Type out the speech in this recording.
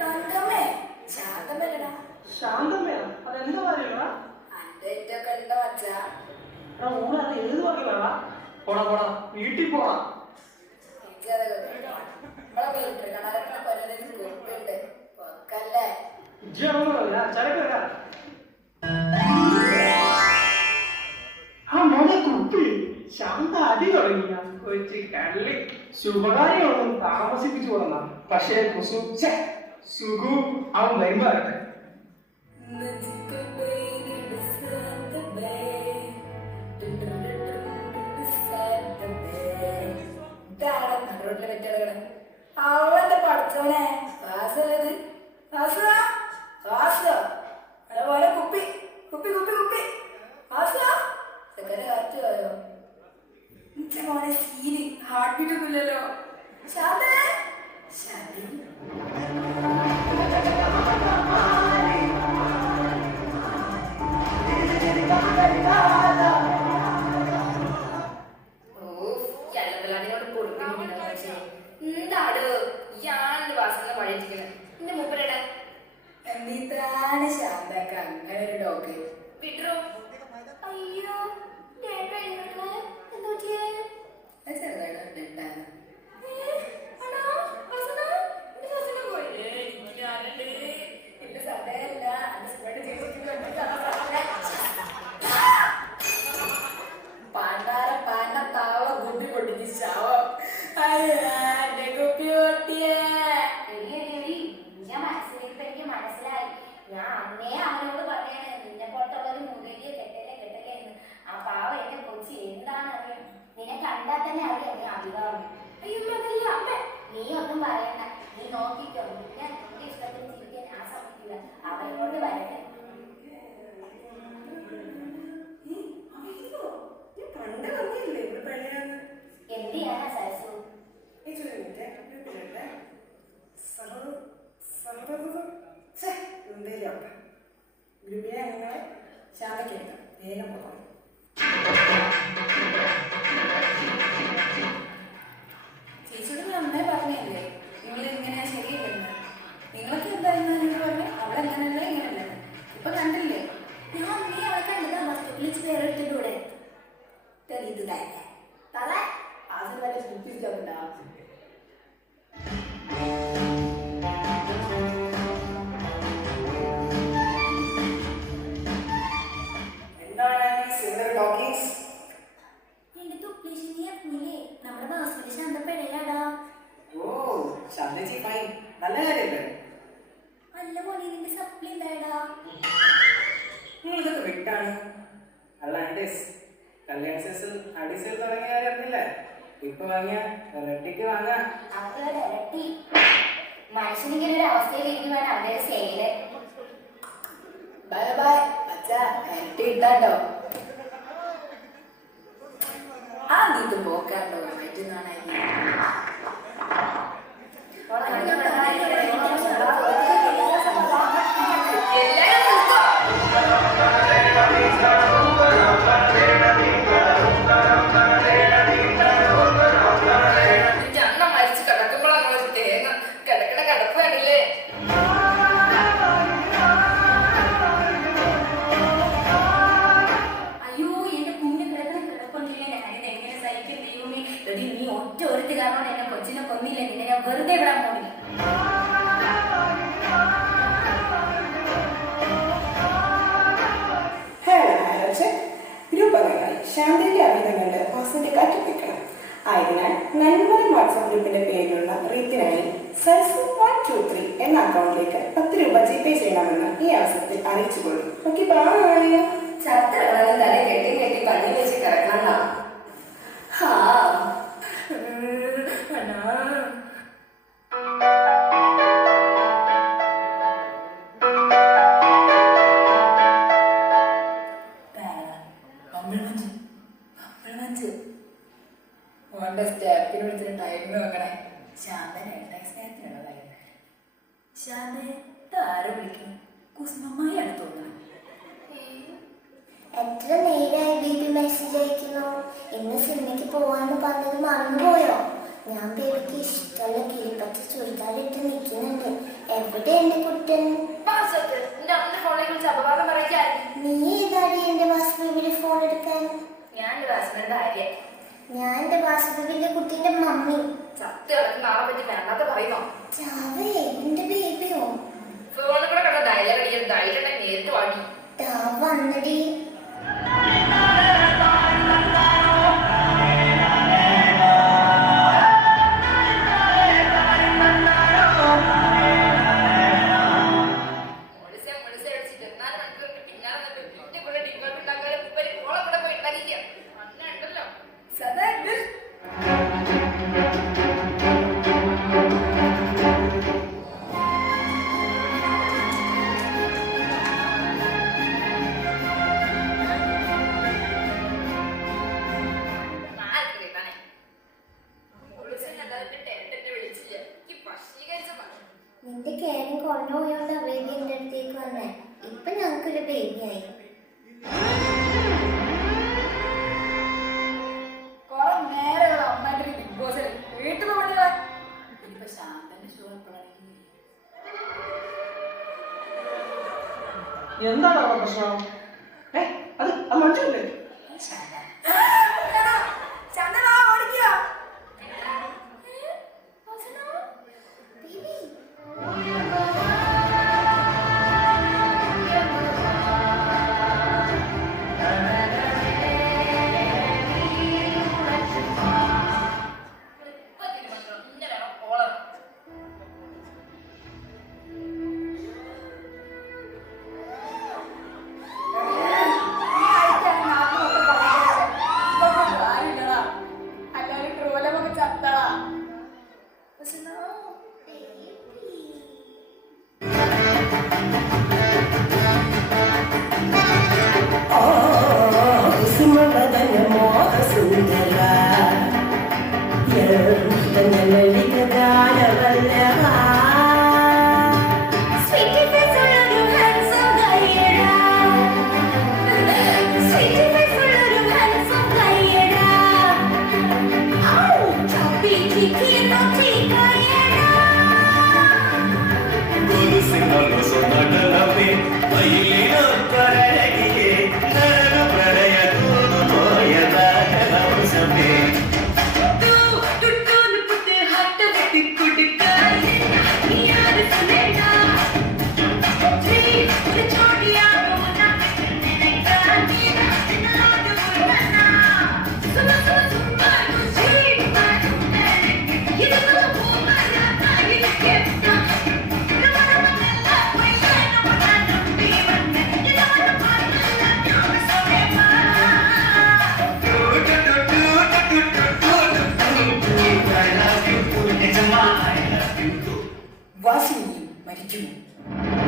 തങ്കമ്മേ ശാന്തമ്മല്ലടാ. ശാന്തമ്മയാ? അതെന്താ പറയുക? അന്റെ ഏറ്റൊക്കെ എന്താ വച്ചാ ഊണ് അത് ഏത് പറയുന്നതാ? പോടാ പോടാ, വീട്ടിൽ പോടാ. നമ്മളെ വീട്ടിൽ കണാരൊക്കെ കൊല്ലതിന് കുറിപ്പുണ്ട് പൊക്കല്ലേ. ആ മോനെ കുപ്പി ശാന്ത അടി തുടങ്ങിയ കൊച്ചു കള്ളി. ശുഭകാര്യമൊന്നും താമസിപ്പിച്ചു കൊടുന്ന. പക്ഷേ സുഖു അവൻ വരുമാറട്ടെ. അവന്റെ പഠിച്ചോനെ കാസല്ലത് അതുപോലെ കുപ്പി കുപ്പി കുപ്പി കുപ്പി കാറ്റ് പോയോ മോനെ സീന് ഹാർട്ട് ബീറ്റ് ഒന്നും ഇല്ലല്ലോ. ശാന്തേ ശാന്തി എന്താണ് ശാന്തക്ക അങ്ങനെ ഒരു ഡോഗ് വിട്രോ? അയ്യോ ഞാൻ അന്നേ അവനോട് പറയണേ നിന്നെ പോലത്തുള്ളൊരു മുതലിയെ കെട്ടലേ കെട്ടലേ എന്ന്. ആ പാവ എന്റെ കൊച്ചി എന്താണ് അറിയാം. നിന്നെ കണ്ടാൽ തന്നെ അറിയാം നീ അധികം. അയ്യോ അതല്ല അമ്മ നീ ഒന്നും പറയണ്ട, നീ നോക്കിക്കോ. നിന്നെ എന്റെ ഇഷ്ടത്തിന് ചിരിക്കാൻ ഞാൻ സമ്മതിക്കില്ല. അവനോട് വരട്ടെ. എന്ത് ചെയ്യാനാ സരസു? ഗ്രൂപ്പിലെ അംഗങ്ങളെ ശാന്തക്കെടുക്കാം. വേഗം പോകാം. ചേച്ചിയോട് നന്നായി പറഞ്ഞല്ലേ നിങ്ങൾ ഇങ്ങനെ ശരിയല്ലെന്ന്. നിങ്ങളൊക്കെ എന്തായിരുന്നു നിങ്ങൾ പറഞ്ഞേ? അവളെങ്ങനെയല്ല ഇങ്ങനെയല്ല. ഇപ്പൊ കണ്ടില്ലേ? ഞാൻ നീ അവളെ കണ്ടതാ വിളിച്ച് പേരെടുത്തിട്ടൂടെ ഇത് തന്നെ തല ആദ്യം വരെ സൂപ്പിച്ചിട്ടുണ്ടാ. അല്ല മോനെ നിന്റെ സപ്ലി എന്തായടാ? നിങ്ങളിതൊക്കെ വിട്ടാണ്. അല്ലാണ്ട് കല്യാണ സീസൺ അടിസൽ തുടങ്ങിയവരറിഞ്ഞില്ലേ? ഇപ്പൊ വാങ്ങിയ ഇരട്ടിക്ക് വാങ്ങാ. മനുഷ്യനിങ്ങനെ ഒരു അവസ്ഥയിൽ ഇരിക്കുവാണ് അവന്റെ ഒരു സെയില്. ബൈ ബൈ അച്ഛാ, ഇരട്ടി ഇട്ടാട്ടോ. ആ നീത് പോക്കാട്ടോ വയറ്റുന്നാണ്. കൊച്ചിനെ കൊന്നില്ല നിന്നെ ഞാൻ വെറുതെ വിടാൻ പോണില്ല. ശാന്തന്റെ അഭിനന്ദനങ്ങൾ വാസന്റെ കാറ്റിപ്പിക്കണം. ആയതിനാൽ നന്മനം വാട്സാപ്പ് ഗ്രൂപ്പിന്റെ പേരിലുള്ള റീത്തിനായി SARSU123 എന്ന അക്കൗണ്ടിലേക്ക് 10 രൂപ ജിപേ ചെയ്യണമെന്ന് ഈ അവസരത്തിൽ അറിയിച്ചുകൊള്ളു. Okay bye. ചത്തകളെല്ലാം തല കെട്ടി കെട്ടി പള്ളി വെച്ച് കിടക്കണം. സ്റ്റെപ്പിന് വിളിച്ചിട്ട് ടൈം നോക്കണേ. ശാന്തനെ സ്നേഹത്തിനുള്ളതായി. ശാന്ത ആരെ വിളിക്കണം? കുസുമമ്മായിയാണ് തോന്നുന്നത്. എത്ര നേരമായി ബേബി മെസ്സേജ് അയക്കുന്നു. ഇന്ന് സിനിമയ്ക്ക് പോവാന്ന് പറഞ്ഞത് മറന്നുപോയോ? ഞാൻ ബേബിക്ക് ഇഷ്ടമുള്ള കിളിപ്പച്ച ചുരിദാറിട്ട് നിൽക്കുന്നുണ്ട്. എവിടെ എന്റെ കുട്ടൻ? നീ ഏതാടി എന്റെ വാസുബേബിയുടെ ഫോൺ എടുക്കാൻ? ഞാൻ എന്റെ ഹസ്ബൻഡിന്റെ ഭാര്യ. ഞാൻ എന്റെ വാസുബേബിന്റെ കുട്ടീന്റെ മമ്മി. സത്യം നാളെ പറ്റി വേണ്ടാത്ത പറയുന്നോ? ചാവേ എന്റെ ബേബിയോ? ഫോണിൽ കൂടെ കണ്ട ധൈര്യം അടിക്കാൻ ധൈര്യം നേരിട്ട് വാടി വന്നടി. നിന്റെ കെയറിങ് കൊണ്ടുപോയോണ്ടാ ബേബി എന്റെ അടുത്തേക്ക് വന്നേ. ഇപ്പൊ ഞങ്ങൾക്കൊരു ബേബിയായി. കൊറേ നേരം അമ്മയുടെ ബിഗ് ബോസ് വീട്ടിൽ പോകണ ഇനിയിപ്പോ ശാന്തന്റെ ഷോ എപ്പോഴാണെങ്കിൽ എന്താണ് അവിടെ പ്രശ്നം? അത് മനുഷ്യല്ലേ? വാശി മരിക്കുന്നു.